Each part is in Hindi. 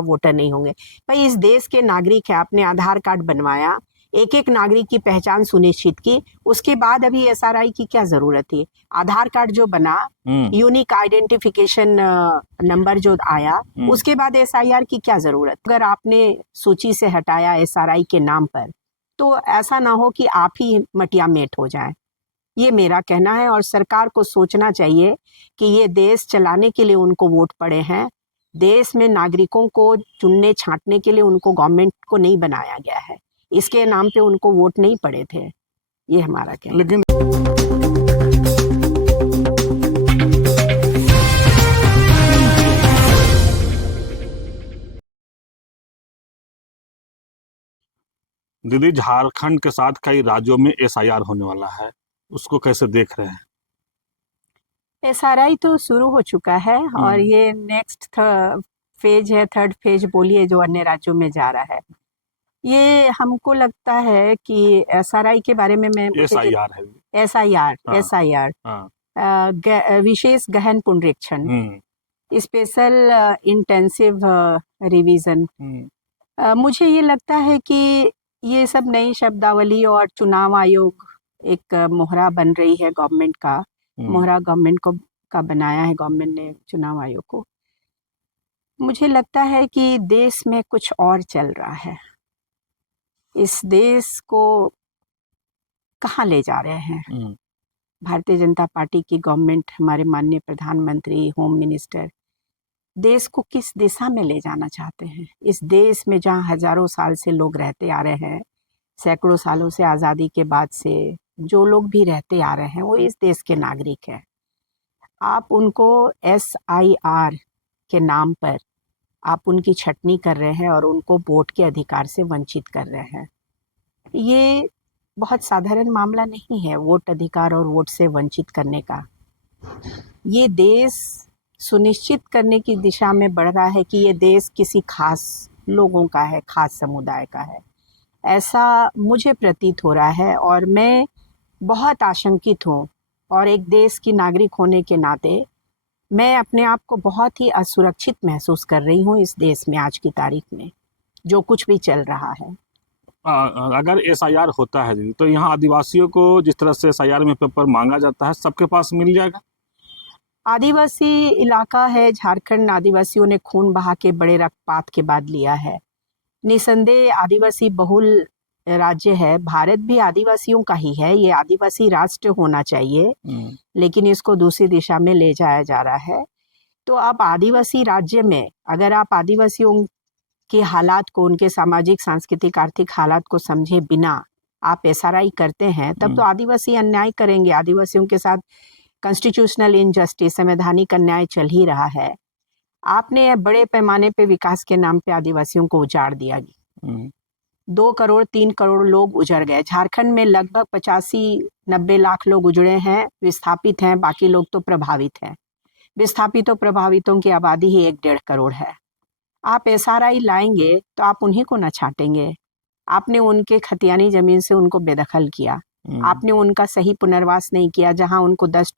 वोटर नहीं होंगे। भाई इस देश के नागरिक है, आपने आधार कार्ड बनवाया, एक एक नागरिक की पहचान सुनिश्चित की, उसके बाद अभी एसआरआई की क्या जरूरत थी? आधार कार्ड जो बना, यूनिक आइडेंटिफिकेशन नंबर जो आया, उसके बाद एसआईआर की क्या जरूरत? अगर आपने सूची से हटाया एसआरआई के नाम पर, तो ऐसा ना हो कि आप ही मटिया मेट हो जाए। ये मेरा कहना है। और सरकार को सोचना चाहिए कि ये देश चलाने के लिए उनको वोट पड़े हैं। देश में नागरिकों को चुनने छांटने के लिए उनको गवर्नमेंट को नहीं बनाया गया है, इसके नाम पे उनको वोट नहीं पड़े थे। ये हमारा कहना। लेकिन दीदी, झारखंड के साथ कई राज्यों में एसआईआर होने वाला है, उसको कैसे देख रहे हैं? एसआरआई तो शुरू हो चुका है और ये नेक्स्ट फेज है, थर्ड फेज बोलिए, जो अन्य राज्यों में जा रहा है। ये हमको लगता है कि एसआरआई के बारे में मैं एसआईआर है। एसआईआर विशेष गहन पुनरीक्षण, स्पेशल इंटेंसिव रिवीजन। मुझे ये लगता है कि ये सब नई शब्दावली और चुनाव आयोग एक मोहरा बन रही है गवर्नमेंट का, मोहरा गवर्नमेंट को का बनाया है गवर्नमेंट ने चुनाव आयोग को। मुझे लगता है कि देश में कुछ और चल रहा है। इस देश को कहाँ ले जा रहे हैं भारतीय जनता पार्टी की गवर्नमेंट, हमारे माननीय प्रधानमंत्री, होम मिनिस्टर, देश को किस दिशा में ले जाना चाहते हैं? इस देश में जहाँ हजारों साल से लोग रहते आ रहे हैं, सैकड़ों सालों से, आज़ादी के बाद से जो लोग भी रहते आ रहे हैं वो इस देश के नागरिक हैं। आप उनको एसआईआर के नाम पर आप उनकी छटनी कर रहे हैं और उनको वोट के अधिकार से वंचित कर रहे हैं। ये बहुत साधारण मामला नहीं है, वोट अधिकार और वोट से वंचित करने का। ये देश सुनिश्चित करने की दिशा में बढ़ रहा है कि ये देश किसी खास लोगों का है, खास समुदाय का है, ऐसा मुझे प्रतीत हो रहा है। और मैं बहुत आशंकित हूँ, और एक देश की नागरिक होने के नाते मैं अपने आप को बहुत ही असुरक्षित महसूस कर रही हूँ इस देश में आज की तारीख में, जो कुछ भी चल रहा है। अगर एसआईआर होता है जी, तो यहाँ आदिवासियों को जिस तरह से एसआईआर में पेपर मांगा जाता है, सबके पास मिल जाएगा? आदिवासी इलाका है झारखंड, आदिवासियों ने खून बहा के बड़े रक्तपात के बाद लिया है। निसंदेह आदिवासी बहुल राज्य है, भारत भी आदिवासियों का ही है, ये आदिवासी राष्ट्र होना चाहिए, लेकिन इसको दूसरी दिशा में ले जाया जा रहा है। तो आप आदिवासी राज्य में अगर आप आदिवासियों के हालात को, उनके सामाजिक, सांस्कृतिक, आर्थिक हालात को समझे बिना आप एसआरआई करते हैं, तब तो आदिवासी अन्याय करेंगे। आदिवासियों के साथ कॉन्स्टिट्यूशनल इनजस्टिस, संवैधानिक अन्याय चल ही रहा है। आपने बड़े पैमाने पे विकास के नाम पे आदिवासियों को उजाड़ दिया। 2 करोड़ 3 करोड़ लोग उजड़ गए। झारखंड में लगभग 85-90 लाख लोग उजड़े हैं, विस्थापित हैं, बाकी लोग तो प्रभावित हैं। विस्थापितों प्रभावितों की आबादी ही 1-1.5 करोड़ है। आप एसआरआई लाएंगे तो आप उन्हीं को न छांटेंगे। आपने उनके खतियानी जमीन से उनको बेदखल किया, आपने उनका सही पुनर्वास नहीं किया। जहां उनको 10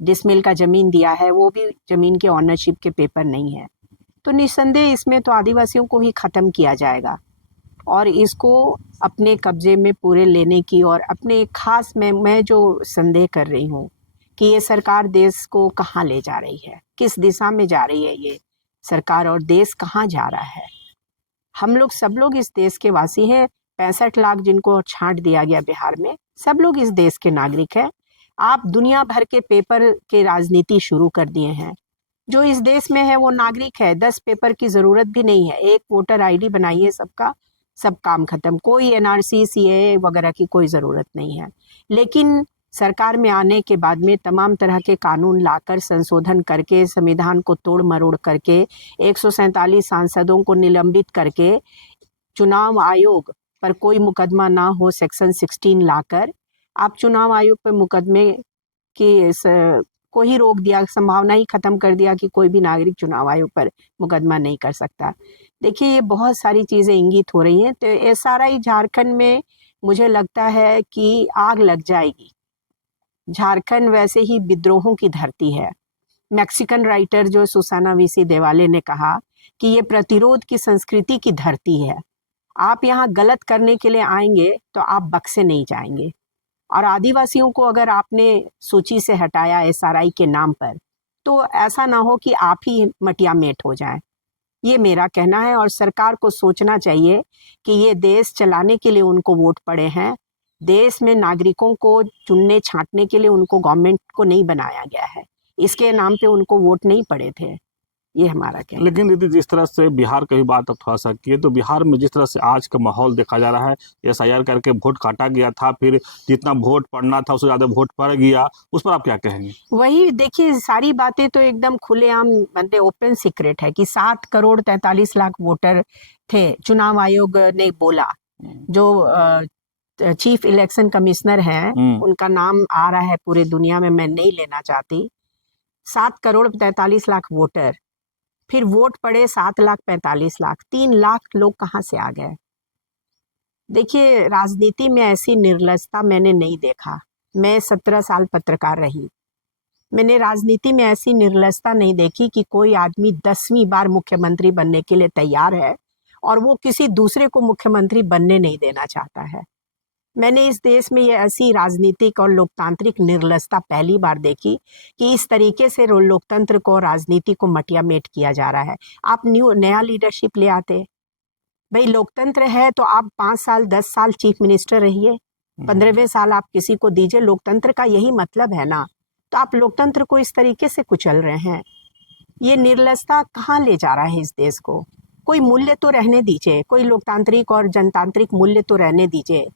डिसमिल का जमीन दिया है, वो भी जमीन के ऑनरशिप के पेपर नहीं है। तो निस्संदेह इसमें तो आदिवासियों को ही खत्म किया जाएगा, और इसको अपने कब्जे में पूरे लेने की, और अपने खास मैं जो संदेह कर रही हूँ कि ये सरकार देश को कहाँ ले जा रही है, किस दिशा में जा रही है ये सरकार, और देश कहाँ जा रहा है। हम लोग सब लोग इस देश के वासी हैं। 65 लाख जिनको छांट दिया गया बिहार में, सब लोग इस देश के नागरिक हैं। आप दुनिया भर के पेपर के राजनीति शुरू कर दिए हैं। जो इस देश में है वो नागरिक है, 10 पेपर की जरूरत भी नहीं है। एक वोटर आईडी बनाइए, सबका सब काम खत्म। कोई एनआरसी, सीएए वगैरह की कोई ज़रूरत नहीं है। लेकिन सरकार में आने के बाद में तमाम तरह के कानून लाकर, संशोधन करके, संविधान को तोड़ मरोड़ करके, 147 सांसदों को निलंबित करके, चुनाव आयोग पर कोई मुकदमा ना हो, सेक्शन 16 लाकर आप चुनाव आयोग पर मुकदमे की को ही रोक दिया, संभावना ही खत्म कर दिया कि कोई भी नागरिक चुनाव आयोग पर मुकदमा नहीं कर सकता। देखिए, ये बहुत सारी चीज़ें इंगित हो रही हैं। तो एसआरआई झारखंड में मुझे लगता है कि आग लग जाएगी। झारखंड वैसे ही विद्रोहों की धरती है। मैक्सिकन राइटर जो सुसाना वीसी देवाले ने कहा कि ये प्रतिरोध की संस्कृति की धरती है। आप यहाँ गलत करने के लिए आएंगे तो आप बक्से नहीं जाएंगे। और आदिवासियों को अगर आपने सूची से हटाया एसआरआई के नाम पर, तो ऐसा ना हो कि आप ही मटिया मेट हो जाएं। ये मेरा कहना है। और सरकार को सोचना चाहिए कि ये देश चलाने के लिए उनको वोट पड़े हैं। देश में नागरिकों को चुनने छांटने के लिए उनको गवर्नमेंट को नहीं बनाया गया है। इसके नाम पे उनको वोट नहीं पड़े थे। ये हमारा कहना है। लेकिन दीदी, जिस तरह से बिहार की भी बात अब थोड़ा सा किए, तो बिहार में जिस तरह से आज का माहौल देखा जा रहा है, एसआईआर करके वोट काटा गया था, फिर जितना वोट पड़ना था उससे ज़्यादा वोट पड़ गया, उस पर आप क्या कहेंगे? वही देखिए, सारी बातें तो एकदम खुलेआम बंदे ओपन सीक्रेट है कि 7 करोड़ 43 लाख वोटर थे। चुनाव आयोग ने बोला, जो चीफ इलेक्शन कमिश्नर हैं उनका नाम आ रहा है पूरे दुनिया में, मैं नहीं लेना चाहती। 7 करोड़ 43 लाख वोटर, फिर वोट पड़े 7 लाख 45 लाख, 3 लाख लोग कहाँ से आ गए? देखिए, राजनीति में ऐसी निर्लजता मैंने नहीं देखा। मैं 17 साल पत्रकार रही, मैंने राजनीति में ऐसी निर्लजता नहीं देखी कि कोई आदमी 10वीं बार मुख्यमंत्री बनने के लिए तैयार है और वो किसी दूसरे को मुख्यमंत्री बनने नहीं देना चाहता है। मैंने इस देश में ये ऐसी राजनीतिक और लोकतांत्रिक निर्लजता पहली बार देखी कि इस तरीके से लोकतंत्र को, राजनीति को मटिया मेट किया जा रहा है। आप नया लीडरशिप ले आते। भाई, लोकतंत्र है तो आप 5 साल 10 साल चीफ मिनिस्टर रहिए, 15वें साल आप किसी को दीजिए। लोकतंत्र का यही मतलब है ना। तो आप लोकतंत्र को इस तरीके से कुचल रहे हैं। ये निर्लजता कहाँ ले जा रहा है इस देश को? कोई मूल्य तो रहने दीजिए, कोई लोकतांत्रिक और जनतांत्रिक मूल्य तो रहने दीजिए।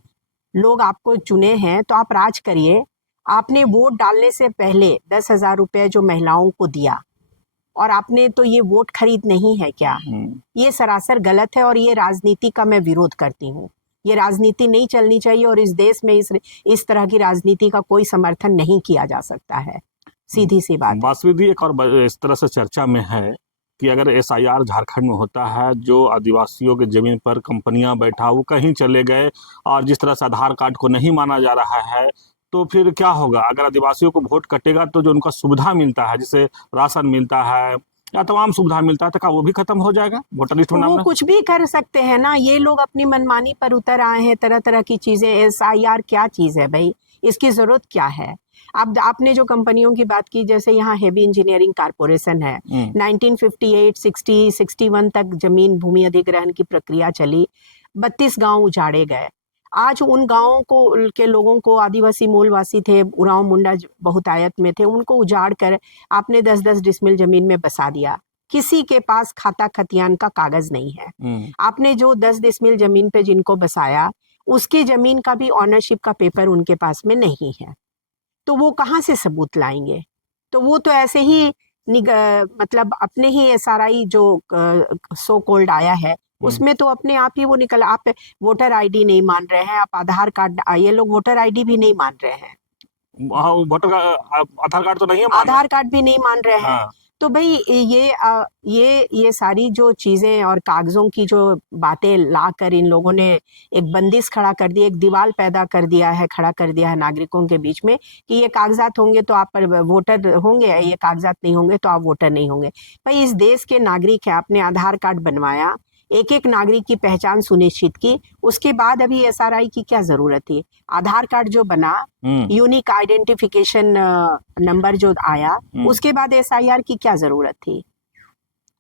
लोग आपको चुने हैं तो आप राज करिए। आपने वोट डालने से पहले 10,000 रुपये जो महिलाओं को दिया, और आपने तो ये वोट खरीद नहीं है क्या? ये सरासर गलत है और ये राजनीति का मैं विरोध करती हूँ। ये राजनीति नहीं चलनी चाहिए और इस देश में इस तरह की राजनीति का कोई समर्थन नहीं किया जा सकता है। सीधी सी बात है। वासवी दी, एक और इस तरह से चर्चा में है कि अगर एसआईआर झारखंड में होता है, जो आदिवासियों के जमीन पर कंपनियां बैठा वो कहीं चले गए, और जिस तरह से आधार कार्ड को नहीं माना जा रहा है, तो फिर क्या होगा? अगर आदिवासियों को वोट कटेगा तो जो उनका सुविधा मिलता है, जैसे राशन मिलता है या तमाम सुविधा मिलता है, तो क्या वो भी खत्म हो जाएगा वोटर लिस्ट में नाम वो ना? कुछ भी कर सकते हैं ना। ये लोग अपनी मनमानी पर उतर आए हैं, तरह तरह की चीजें। एसआईआर क्या चीज है भाई? इसकी जरूरत क्या है? अब आपने जो कंपनियों की बात की, जैसे यहाँ हेवी इंजीनियरिंग कारपोरेशन है, 1958, 60, 61 तक जमीन भूमि अधिग्रहण की प्रक्रिया चली। 32 गांव उजाड़े गए। आज उन गांवों को के लोगों को, आदिवासी मूलवासी थे, उरांव मुंडा बहुतायत में थे, उनको उजाड़ कर आपने 10-10 डिसमिल जमीन में बसा दिया। किसी के पास खाता खतियान का कागज नहीं है। आपने जो 10 डिसमिल जमीन पे जिनको बसाया, उसकी जमीन का भी ऑनरशिप का पेपर उनके पास में नहीं है। तो वो कहाँ से सबूत लाएंगे? तो वो तो ऐसे ही मतलब अपने ही एसआरआई जो सो कॉल्ड आया है, उसमें तो अपने आप ही वो निकल। आप वोटर आईडी नहीं मान रहे हैं, आप आधार कार्ड, ये लोग वोटर आईडी भी नहीं मान रहे हैं, वोटर का आधार कार्ड तो नहीं है, मान आधार कार्ड भी नहीं मान रहे हैं। हाँ। तो भाई ये सारी जो चीजें और कागजों की जो बातें लाकर इन लोगों ने एक बंदिश खड़ा कर दी, एक दीवार पैदा कर दिया है, खड़ा कर दिया है नागरिकों के बीच में कि ये कागजात होंगे तो आप पर वोटर होंगे, ये कागजात नहीं होंगे तो आप वोटर नहीं होंगे। भाई, इस देश के नागरिक है, आपने आधार कार्ड बनवाया, एक एक नागरिक की पहचान सुनिश्चित की, उसके बाद अभी एसआरआई की क्या जरूरत थी? आधार कार्ड जो बना, यूनिक आइडेंटिफिकेशन नंबर जो आया, उसके बाद एसआईआर की क्या जरूरत थी?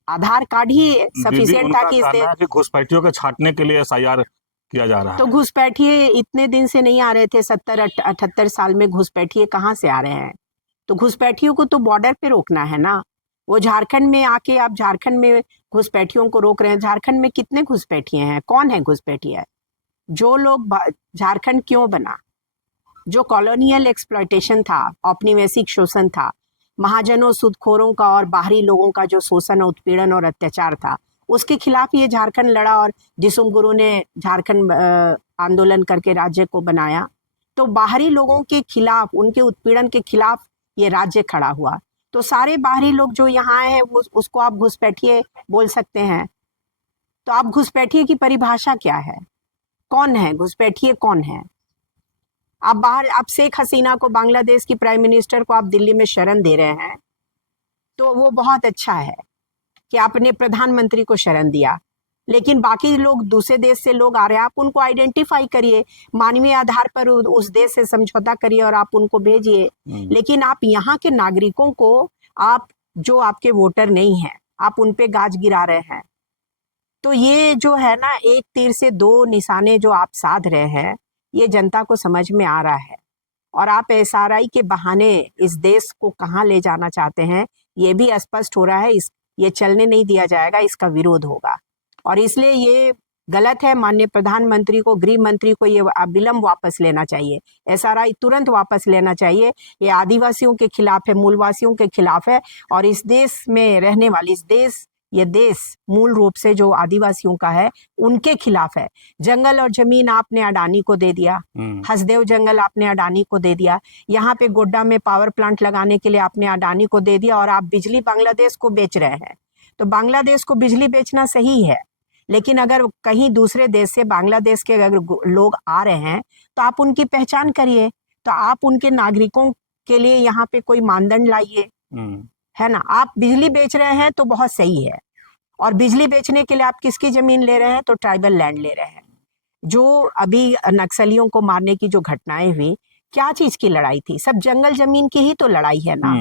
आधार कार्ड ही सफिशिएंट था कि कि घुसपैठियों के छांटने के लिए एसआईआर किया जा रहा है। तो घुसपैठिए इतने दिन से नहीं आ रहे थे, 70-78 साल में घुसपैठिए कहाँ से आ रहे हैं? तो घुसपैठियों को तो बॉर्डर पे रोकना है ना। वो झारखंड में आके आप झारखंड में घुसपैठियों को रोक रहे हैं। झारखंड में कितने घुसपैठिए हैं? कौन है घुसपैठिए? जो लोग झारखंड क्यों बना? जो कॉलोनियल एक्सप्लॉयटेशन था, औपनिवेशिक शोषण था, महाजनों, सूदखोरों का और बाहरी लोगों का जो शोषण, उत्पीड़न और अत्याचार था, उसके खिलाफ ये झारखंड लड़ा और दिसुम गुरु ने झारखंड आंदोलन करके राज्य को बनाया। तो बाहरी लोगों के खिलाफ, उनके उत्पीड़न के खिलाफ ये राज्य खड़ा हुआ। तो सारे बाहरी लोग जो यहाँ आए हैं उसको आप घुसपैठिए बोल सकते हैं। तो आप घुसपैठिए की परिभाषा क्या है? कौन है घुसपैठिए? कौन है? आप शेख हसीना को, बांग्लादेश की प्राइम मिनिस्टर को आप दिल्ली में शरण दे रहे हैं, तो वो बहुत अच्छा है। कि आपने प्रधानमंत्री को शरण दिया, लेकिन बाकी लोग दूसरे देश से लोग आ रहे हैं, आप उनको आइडेंटिफाई करिए, मानवीय आधार पर उस देश से समझौता करिए और आप उनको भेजिए। लेकिन आप यहाँ के नागरिकों को, आप जो आपके वोटर नहीं हैं, आप उन पे गाज गिरा रहे हैं। तो ये जो है ना, एक तीर से दो निशाने जो आप साध रहे हैं, ये जनता को समझ में आ रहा है। और आप एसआरआई के बहाने इस देश को कहाँ ले जाना चाहते हैं, ये भी स्पष्ट हो रहा है। ये चलने नहीं दिया जाएगा, इसका विरोध होगा। और इसलिए ये गलत है। माननीय प्रधानमंत्री को, गृह मंत्री को ये अविलंब वापस लेना चाहिए, एसआरआई तुरंत वापस लेना चाहिए। ये आदिवासियों के खिलाफ है, मूलवासियों के खिलाफ है। और इस देश में रहने वाली, ये देश मूल रूप से जो आदिवासियों का है, उनके खिलाफ है। जंगल और जमीन आपने अडानी को दे दिया, हसदेव जंगल आपने अडानी को दे दिया, यहाँ पे गोड्डा में पावर प्लांट लगाने के लिए आपने अडानी को दे दिया, और आप बिजली बांग्लादेश को बेच रहे हैं। तो बांग्लादेश को बिजली बेचना सही है, लेकिन अगर कहीं दूसरे देश से, बांग्लादेश के अगर लोग आ रहे हैं, तो आप उनकी पहचान करिए। तो आप उनके नागरिकों के लिए यहाँ पे कोई मानदंड लाइए, है ना। आप बिजली बेच रहे हैं तो बहुत सही है, और बिजली बेचने के लिए आप किसकी जमीन ले रहे हैं? तो ट्राइबल लैंड ले रहे हैं। जो अभी नक्सलियों को मारने की जो घटनाएं हुई, क्या चीज की लड़ाई थी? सब जंगल जमीन की ही तो लड़ाई है ना।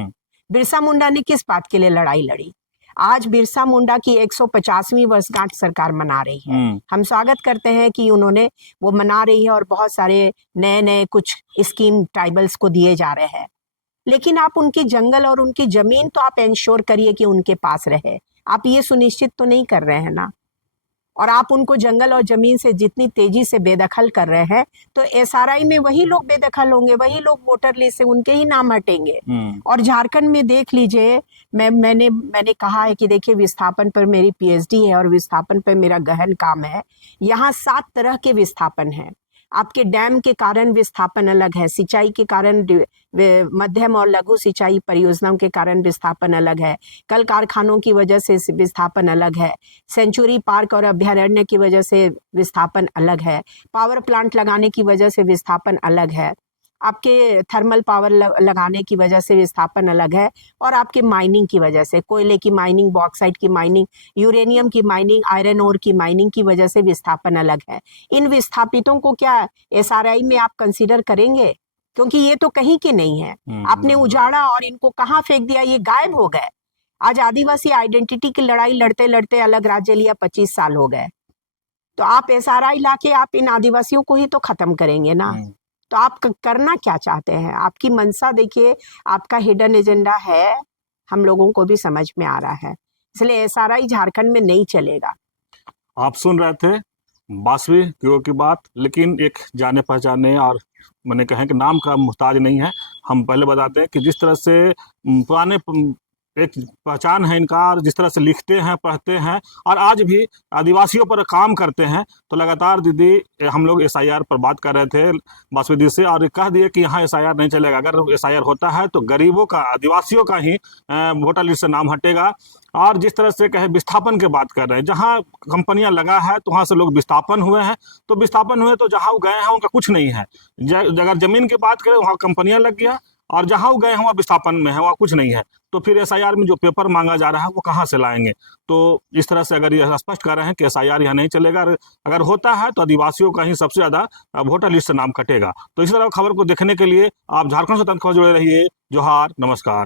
बिरसा मुंडा ने किस बात के लिए लड़ाई लड़ी? आज बिरसा मुंडा की 150वीं वर्षगांठ सरकार मना रही है। हम स्वागत करते हैं कि उन्होंने वो मना रही है, और बहुत सारे नए नए कुछ स्कीम ट्राइबल्स को दिए जा रहे हैं। लेकिन आप उनकी जंगल और उनकी जमीन तो आप इंश्योर करिए कि उनके पास रहे। आप ये सुनिश्चित तो नहीं कर रहे हैं ना। और आप उनको जंगल और जमीन से जितनी तेजी से बेदखल कर रहे हैं, तो एसआरआई में वही लोग बेदखल होंगे, वही लोग वोटर लिस्ट से उनके ही नाम हटेंगे। और झारखंड में देख लीजिए, मैंने कहा है कि देखिए, विस्थापन पर मेरी पीएचडी है और विस्थापन पर मेरा गहन काम है। यहाँ 7 तरह के विस्थापन हैं। आपके डैम के कारण विस्थापन अलग है, सिंचाई के कारण, मध्यम और लघु सिंचाई परियोजनाओं के कारण विस्थापन अलग है, कल कारखानों की वजह से विस्थापन अलग है, सेंचुरी पार्क और अभ्यारण्य की वजह से विस्थापन अलग है, पावर प्लांट लगाने की वजह से विस्थापन अलग है, आपके थर्मल पावर लगाने की वजह से विस्थापन अलग है, और आपके माइनिंग की वजह से, कोयले की माइनिंग, बॉक्साइट की माइनिंग, यूरेनियम की माइनिंग, आयरन ओर की माइनिंग की वजह से विस्थापन अलग है। इन विस्थापितों को क्या एसआरआई में आप कंसीडर करेंगे? क्योंकि ये तो कहीं के नहीं है। आपने उजाड़ा और इनको कहाँ फेंक दिया, ये गायब हो गए। आज आदिवासी आइडेंटिटी की लड़ाई लड़ते लड़ते अलग राज्य लिया, 25 साल हो गए। तो आप एसआरआई लाके आप इन आदिवासियों को ही तो खत्म करेंगे ना। तो आप करना क्या चाहते हैं? आपकी मंशा देखिए, आपका हिडन एजेंडा है, हम लोगों को भी समझ में आ रहा है। इसलिए एसआरआई झारखंड में नहीं चलेगा। आप सुन रहे थे बासवी क्यों की बात, लेकिन एक जाने पहचाने और मैंने कहा कि नाम का मुहताज नहीं है। हम पहले बताते हैं कि जिस तरह से पुराने एक पहचान है इनका, और जिस तरह से लिखते हैं, पढ़ते हैं, और आज भी आदिवासियों पर काम करते हैं। तो लगातार दीदी, हम लोग एसआईआर पर बात कर रहे थे बासवी दी से, और कह दिए कि यहाँ एसआईआर नहीं चलेगा। अगर एसआईआर होता है तो गरीबों का, आदिवासियों का ही वोटर लिस्ट से नाम हटेगा। और जिस तरह से कहे विस्थापन की बात कर रहे हैं, जहाँ कंपनियां लगा है तो वहाँ से लोग विस्थापन हुए हैं, तो विस्थापन हुए तो जहाँ वो गए हैं उनका कुछ नहीं है। अगर जमीन की बात करें, वहाँ कंपनियां लग गया, और जहाँ वो गए हैं वहाँ विस्थापन में है, वहाँ कुछ नहीं है। तो फिर एसआईआर में जो पेपर मांगा जा रहा है वो कहाँ से लाएंगे? तो इस तरह से अगर ये स्पष्ट कर रहे हैं कि एसआईआर यहाँ नहीं चलेगा, अगर होता है तो आदिवासियों का ही सबसे ज़्यादा वोटर लिस्ट से नाम कटेगा। तो इस तरह खबर को देखने के लिए आप झारखंड से तक जुड़े रहिए। जोहार, नमस्कार।